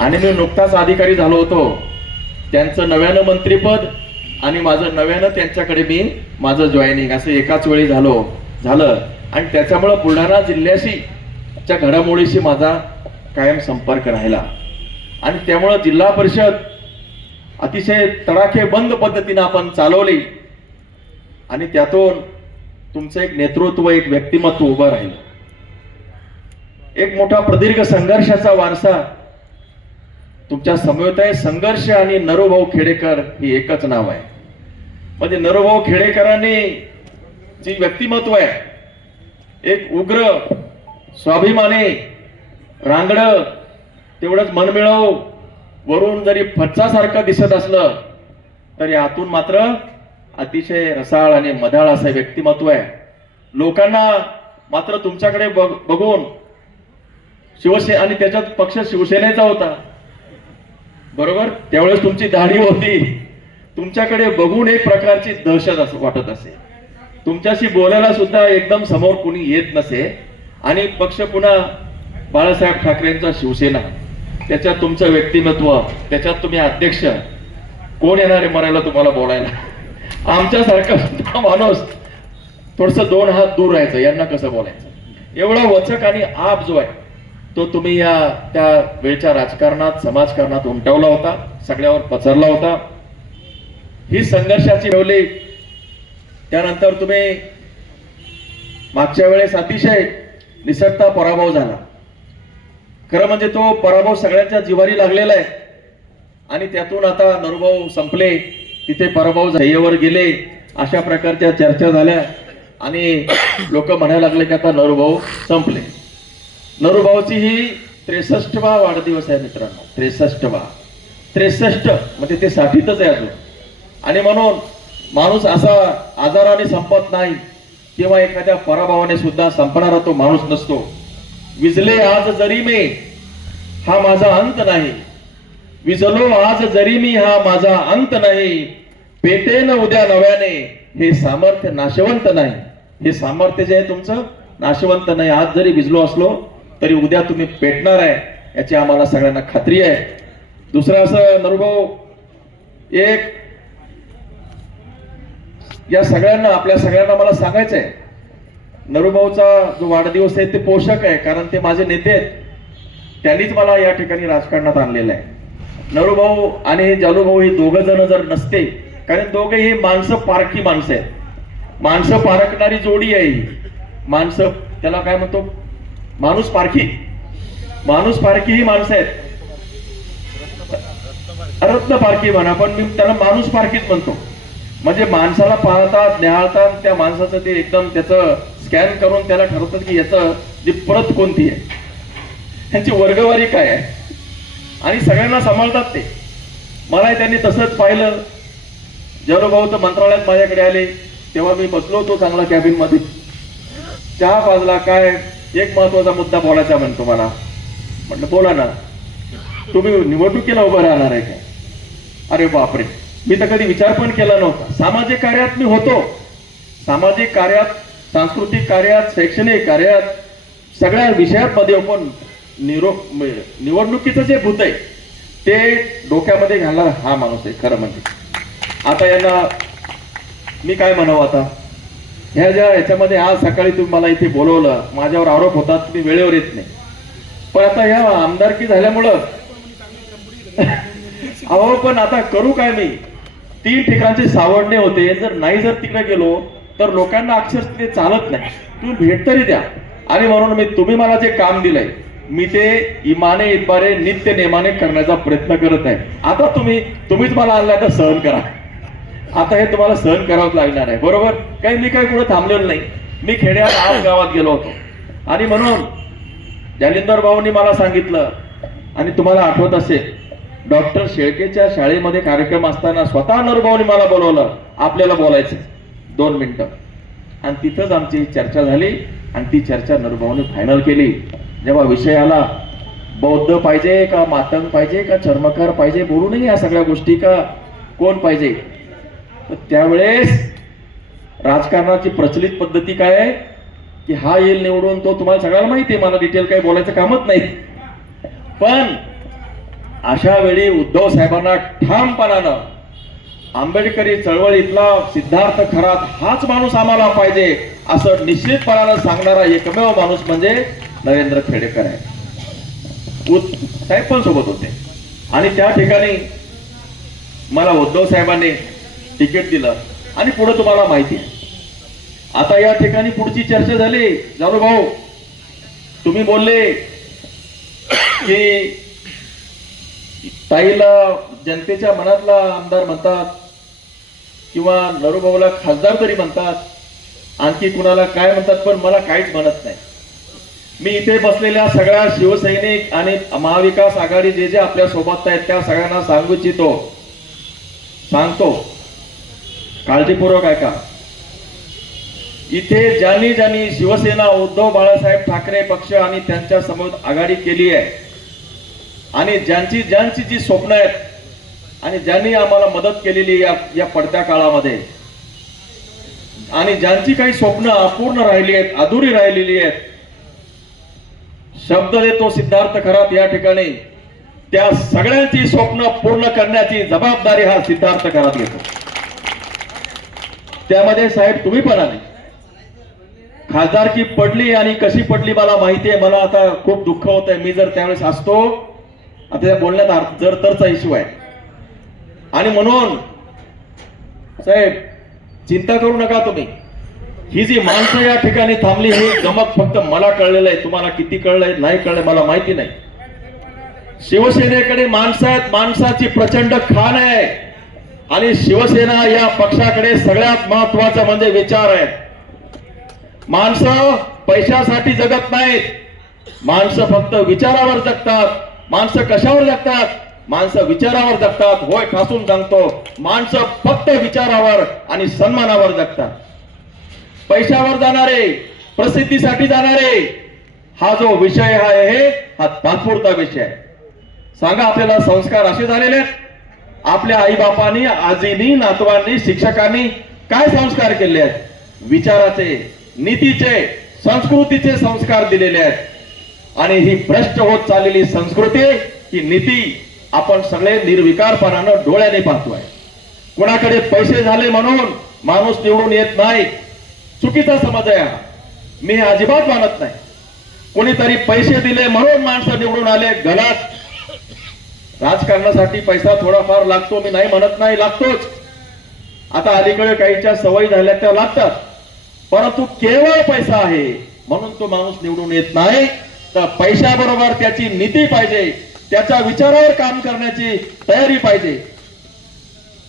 आणि मी नुकताच अधिकारी झालो होतो. त्यांचं नव्यानं मंत्रीपद आणि माझं नव्यानं त्यांच्याकडे मी माझं जॉईनिंग असं एकाच वेळी झालो झालं. आणि त्याच्यामुळं बुलढाणा जिल्ह्याशी च्या घडामोडीशी माझा कायम संपर्क राहिला. आणि त्यामुळं जिल्हा परिषद अतिशय तडाखे बंद पद्धतीनं आपण चालवली. आणि त्यातून तुमचं एक नेतृत्व एक व्यक्तिमत्व उभं राहिलं. एक मोठा प्रदीर्घ संघर्षाचा वारसा तुमच्या समवेत आहे संघर्ष आणि नरोभाऊ खेडेकर ही एकच नाव आहे. म्हणजे नरोभाऊ खेडेकरांनी जी व्यक्तिमत्व आहे एक उग्र स्वाभिमानी रांगड तेवढंच मनमिळव वरून जरी फच्चासारखं दिसत असलं तरी आतून मात्र अतिशय रसाळ आणि मधाळ असं व्यक्तिमत्व आहे. लोकांना मात्र तुमच्याकडे बघ- बघून शिवसे आणि त्याच्यात पक्ष शिवसेनेचा होता. बरोबर? त्यावेळेस तुमची दाढी होती. तुमच्याकडे बघून एक प्रकारची दहशत असं वाटत असे. तुमच्याशी बोलायला सुद्धा एकदम समोर कुणी येत नसे. आणि पक्ष पुन्हा बाळासाहेब ठाकरेंचा शिवसेना. त्याच्यात तुमचं व्यक्तिमत्व त्याच्यात तुम्ही अध्यक्ष. कोण येणार आहे मरायला तुम्हाला बोलायला? आमच्यासारखा सुद्धा माणूस थोडस दोन हात दूर राहायचं यांना कसं बोलायचं? एवढा वचक आणि आप जो आहे तो तुम्ही या त्या वेळच्या राजकारणात समाजकारणात उमटवला होता सगळ्यावर पसरला होता. ही संघर्षाची ठेवली त्यानंतर तुम्ही मागच्या वेळेस अतिशय निसटता पराभव झाला. खरं म्हणजे तो पराभव सगळ्यांच्या जिवारी लागलेला आहे. आणि त्यातून आता नरभाऊ संपले तिथे पराभव ध्येयावर गेले अशा प्रकारच्या चर्चा झाल्या. आणि लोक म्हणायला लागले की आता नरुभाऊ संपले. नरूभाऊची ही त्रेसष्टवा वाढदिवस आहे मित्रांनो. त्रेसष्टवा. त्रेसष्ट म्हणजे ते साठीतच आहे अजून. आणि म्हणून माणूस असा आजाराने संपत नाही किंवा एखाद्या पराभवाने सुद्धा संपणारा तो माणूस नसतो. विजले आज जरी मी हा माझा अंत नाही. विजलो आज जरी मी हा माझा अंत नाही. पेटेन उद्या नव्याने हे सामर्थ्य नाशवंत नाही. हे सामर्थ्य जे आहे तुमचं नाशवंत नाही. आज जरी विजलो असलो तरी उद्या तुम्ही पेटणार आहे याची आम्हाला सगळ्यांना खात्री आहे. दुसरं असं नरुभाऊ एक या सगळ्यांना आपल्या सगळ्यांना मला सांगायचं आहे. नरुभाऊचा जो वाढदिवस आहे ते पोषक आहे कारण ते माझे नेते आहेत. त्यांनीच मला या ठिकाणी राजकारणात आणलेलं आहे. नरुभाऊ आणि जालूभाऊ ही दोघं जण जर नसते कारण दोघे ही माणसं पारखी माणसं आहेत. माणसं पारखणारी जोडी आहे ही. माणसं त्याला काय म्हणतो? माणूस पारखी. माणूस पारखी ही माणसं आहेत. रत्न पारखी म्हणा पण मी त्याला माणूस पारखीच म्हणतो. म्हणजे माणसाला पाहतात न्याहाळतात त्या माणसाचं ते एकदम त्याचं स्कॅन करून त्याला ठरवतात की याचं जी प्रत कोणती आहे. त्यांची वर्गवारी काय आहे? आणि सगळ्यांना सांभाळतात ते. मलाही त्यांनी तसंच पाहिलं. जरोभाऊ तर मंत्रालयात माझ्याकडे आले. तेव्हा मी बसलो होतो चांगला कॅबिनमध्ये चहा पाजला काय एक महत्त्वाचा मुद्दा बोलायचा म्हणतो मला म्हटलं बोला ना. तुम्ही निवडणुकीला उभं राहणार आहे का? अरे बापरे. मी तर कधी विचार पण केला नव्हता. सामाजिक कार्यात मी होतो. सामाजिक कार्यात सांस्कृतिक कार्यात शैक्षणिक कार्यात सगळ्या विषयामध्ये पण निरो निवडणुकीचं जे भूत आहे ते डोक्यामध्ये घालणार हा माणूस आहे खरं म्हणजे. आता यांना मी काय म्हणावं आता? ह्या ज्या याच्यामध्ये आज सकाळी तुम्ही मला इथे बोलवलं माझ्यावर आरोप होतात की मी वेळेवर येत नाही. पण आता ह्या आमदारकी झाल्यामुळं अहो पण आता करू काय मी? तीन ठिकाणचे सावडणे होते. जर नाही जर तिकडे गेलो तर लोकांना अक्षर ते चालत नाही. तुम्ही भेट तरी द्या. आणि म्हणून मी तुम्ही मला जे काम दिलंय मी ते इमाने इतबारे नित्य नेमाने करण्याचा प्रयत्न करत आहे. आता तुम्ही तुम्हीच मला आणलाय तर सहन करा. आता हे तुम्हाला सहन करावंच लागणार आहे बरोबर? काही मी काही कुठं थांबलेलं नाही. मी खेड्यात आज गावात गेलो होतो. आणि म्हणून जालिंदर भाऊंनी मला सांगितलं आणि तुम्हाला आठवत असेल डॉक्टर शेळकेच्या शाळेमध्ये कार्यक्रम असताना स्वतः नरभाऊनी मला बोलवलं आपल्याला बोलायचं. दोन मिनिटं. आणि तिथंच आमची चर्चा झाली आणि ती चर्चा नरभाऊने फायनल केली. जेव्हा विषय आला बौद्ध पाहिजे का मातंग पाहिजे का चर्मकार पाहिजे बोलू नये या सगळ्या गोष्टी का? कोण पाहिजे? त्यावेळेस राजकारणाची प्रचलित पद्धती काय आहे? की हा येईल निवडून तो तुम्हाला सगळ्याला माहिती आहे मला डिटेल काही बोलायचं कामच नाही. पण अशा वेळी उद्धव साहेबांना ठामपणानं आंबेडकरी चळवळीतला सिद्धार्थ खरात हाच माणूस आम्हाला पाहिजे असं निश्चितपणानं सांगणारा एकमेव माणूस म्हणजे नरेंद्र खेडेकर आहे. साहेब पण सोबत होते. आणि त्या ठिकाणी मला उद्धव साहेबांनी तिकीट दिलं. आणि पुढे तुम्हाला माहिती आहे. आता या ठिकाणी पुढची चर्चा झाली. जाणू भाऊ तुम्ही बोलले की ताईला जनतेच्या मनातला आमदार म्हणतात किंवा नरूभाऊला खासदार तरी म्हणतात. आणखी कुणाला काय म्हणतात पण मला काहीच म्हणत नाही. मी इथे बसलेल्या सगळ्या शिवसैनिक आणि महाविकास आघाडी जे जे आपल्यासोबत आहेत त्या सगळ्यांना सांगू इच्छितो. सांगतो. काळजीपूर्वक ऐका. इथे ज्यांनी ज्यांनी शिवसेना उद्धव बाळासाहेब ठाकरे पक्ष आणि त्यांच्यासमोर आघाडी केली आहे आणि ज्यांची ज्यांची जी स्वप्न आहेत आणि ज्यांनी आम्हाला मदत केलेली या या पडत्या काळामध्ये आणि ज्यांची काही स्वप्न अपूर्ण राहिली आहेत अधुरी राहिलेली आहेत शब्द देतो सिद्धार्थ खरात या ठिकाणी त्या सगळ्यांची स्वप्न पूर्ण करण्याची जबाबदारी हा सिद्धार्थ खरात घेतो. त्यामध्ये साहेब तुम्ही पण आले खासदारकी पडली आणि कशी पडली मला माहिती आहे मला आता खूप दुःख होत आहे मी जर त्यावेळेस असतो आता बोलण्यात अर्थ- जर तरचा इश्यू आहे. आणि म्हणून साहेब चिंता करू नका तुम्ही. ही जी माणसं या ठिकाणी थांबली ही गमक फक्त मला कळलेलं आहे. तुम्हाला किती कळलंय नाही कळलंय मला माहिती नाही. शिवसेनेकडे माणसं आहेत माणसाची प्रचंड खाण आहे. आणि शिवसेना या पक्षाकडे सगळ्यात महत्वाचं म्हणजे विचार आहेत माणसं पैशासाठी जगत नाहीत. माणसं फक्त विचारावर जगतात. माणसं कशावर जगतात? माणसं विचारावर जगतात. होय ठासून सांगतो. माणसं फक्त विचारावर आणि सन्मानावर जगतात. पैशावर जाणारे प्रसिद्धीसाठी जाणारे हा जो विषय आहे हा तात्पुरता विषय आहे. सांगा आपल्याला संस्कार असे झालेले आहेत? आपल्या आईबापांनी आजीनी नातवांनी शिक्षकांनी काय संस्कार केले आहेत? विचाराचे नीतीचे संस्कृतीचे संस्कार दिलेले आहेत. आणि ही भ्रष्ट होत चाललेली संस्कृती ही नीती आपण सगळे निर्विकारपणानं डोळ्याने पाहतोय. कोणाकडे पैसे झाले म्हणून माणूस निवडून येत नाही चुकीचा समज आहे हा. मी अजिबात मानत नाही. कोणीतरी पैसे दिले म्हणून माणसं निवडून आले गलत. राजकारणासाठी पैसा थोडाफार लागतो मी नाही म्हणत नाही लागतोच. आता अलीकडे काहीच्या सवयी झाल्या त्या लागतात. परंतु केवळ पैसा आहे. म्हणून तो माणूस निवडून येत नाही. तर पैशाबरोबर त्याची नीती पाहिजे. त्याच्या विचारावर काम करण्याची तयारी पाहिजे.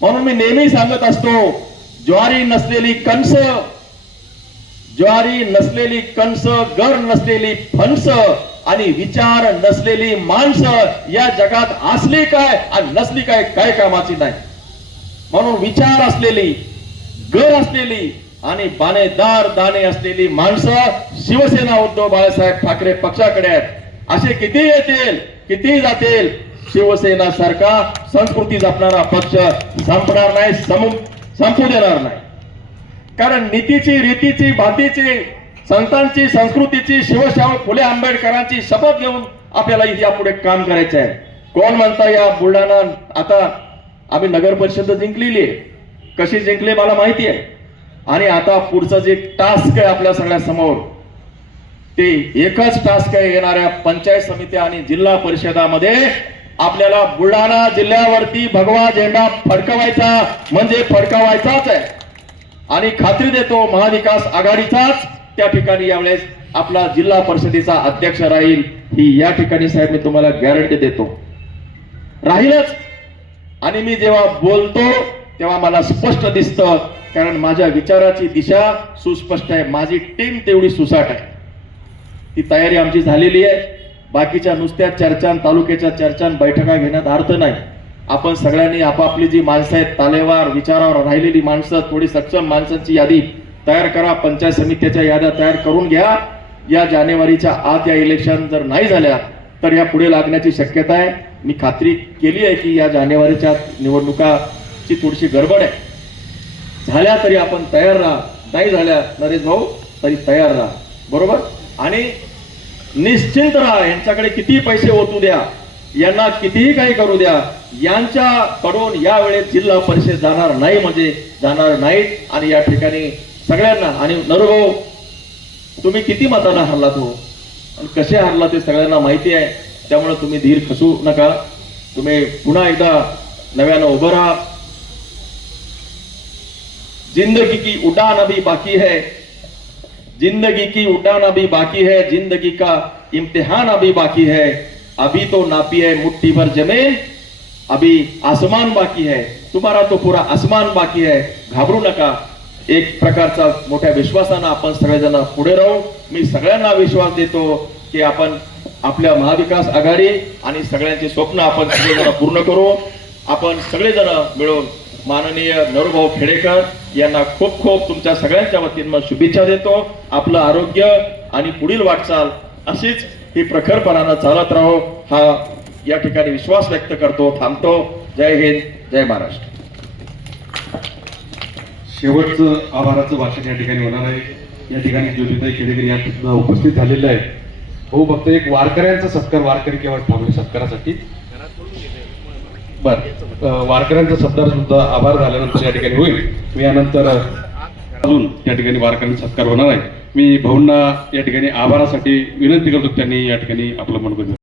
म्हणून मी नेहमी सांगत असतो ज्वारी नसलेली कणस ज्वारी नसलेली कणस गर नसलेली फणस आणि विचार नसलेली माणसं या जगात असली काय आणि नसली काय काय कामाची नाही. म्हणून विचार असलेली गर असलेली आणि बाणेदार दाणे असलेली माणसं शिवसेना उद्धव बाळासाहेब ठाकरे पक्षाकडे आहेत. असे किती येतील किती जातील? शिवसेना सारखा संस्कृती जपणारा पक्ष संपणार नाही समू संपू देणार नाही. कारण नीतीची रीतीची भातीची संतांची संस्कृतीची शिवशाहू फुले आंबेडकरांची शपथ घेऊन आपल्याला यापुढे काम करायचं आहे कोण म्हणता या बुलढाणा आता आम्ही नगर परिषद जिंकलेली आहे. कशी जिंकली मला माहिती आहे. आणि आता पुढचं जे टास्क आहे आपल्या सगळ्या समोर ते एकच टास्क आहे येणाऱ्या पंचायत समिती आणि जिल्हा परिषदामध्ये आपल्याला बुलढाणा जिल्ह्यावरती भगवा झेंडा फडकवायचा म्हणजे फडकवायचाच आहे. आणि खात्री देतो महाविकास आघाडीचाच त्या ठिकाणी यावेळेस आपला जिल्हा परिषदेचा अध्यक्ष राहील ही या ठिकाणी साहेब मी तुम्हाला गॅरंटी देतो. राहीलच. आणि मी जेव्हा बोलतो तेव्हा मला स्पष्ट दिसतं कारण माझ्या विचाराची दिशा सुस्पष्ट आहे. माझी टीम तेवढी सुसाट आहे. ती तयारी आमची झालेली आहे. बाकीच्या नुसत्या चर्चा तालुक्याच्या चर्चा बैठका घेण्यात अर्थ नाही. आपण सगळ्यांनी आपापली जी माणसं आहेत तालेवार विचारावर राहिलेली माणसं थोडी सक्षम माणसांची यादी तयार करा. पंचायत समितीच्या याद्या तयार करून घ्या. या जानेवारीच्या आत या इलेक्शन जर नाही झाल्या तर या पुढे लागण्याची शक्यता आहे. मी खात्री केली आहे की या जानेवारीच्या निवडणुकाची थोडीशी गडबड आहे. झाल्या तरी आपण तयार राहा. नाही झाल्या नरेश भाऊ तरी तयार राहा. बरोबर? आणि निश्चिंत राहा. यांच्याकडे किती पैसे ओतू द्या. यांना कितीही काही करू द्या. यांच्याकडून यावेळेस जिल्हा परिषद जाणार नाही म्हणजे जाणार नाहीत. आणि या ठिकाणी सगळ्यांना. आणि नरभाऊ तुम्ही किती मतांना हरलात आणि कसे हरला ते सगळ्यांना माहिती आहे. त्यामुळे तुम्ही धीर खसू नका. तुम्ही पुन्हा एकदा नव्यानं उभं राहा. ज़िंदगी की उडान अभी बाकी है. ज़िंदगी की उड़ान अभी बाकी है. ज़िंदगी का इम्तिहान अभी बाकी है. अभी तो नापी है मुट्ठी भर ज़मीन अभी आसमान बाकी है. तुम्हारा तो पूरा आसमान बाकी है. घाबरू नका. एक प्रकारचा मोठ्या विश्वासानं आपण सगळेजण पुढे राहू. मी सगळ्यांना विश्वास देतो की आपण आपल्या महाविकास आघाडी आणि सगळ्यांची स्वप्न आपण सगळेजण पूर्ण करू. आपण सगळेजण मिळून माननीय नरुभाऊ खेडेकर यांना खूप खूप तुमच्या सगळ्यांच्या वतीनं शुभेच्छा देतो. आपलं आरोग्य आणि पुढील वाटचाल अशीच ही प्रखरपणानं चालत राहो. हा या ठिकाणी विश्वास व्यक्त करतो थांबतो. जय हिंद जय महाराष्ट्र. शेवटचं आभाराचं भाषण या ठिकाणी होणार आहे. या ठिकाणी ज्योतिताई खेडेकर या ठिकाणी उपस्थित झालेलं आहे हो फक्त एक वारकऱ्यांचा सत्कार वारकरी केव्हा थांबले सत्कारासाठी. बर वारकऱ्यांचा सत्कार सुद्धा आभार झाल्यानंतर या ठिकाणी होईल. मी यानंतर अजून या ठिकाणी वारकऱ्यांचा सत्कार होणार आहे. मी भाऊंना या ठिकाणी आभारासाठी विनंती करतो त्यांनी या ठिकाणी आपलं मन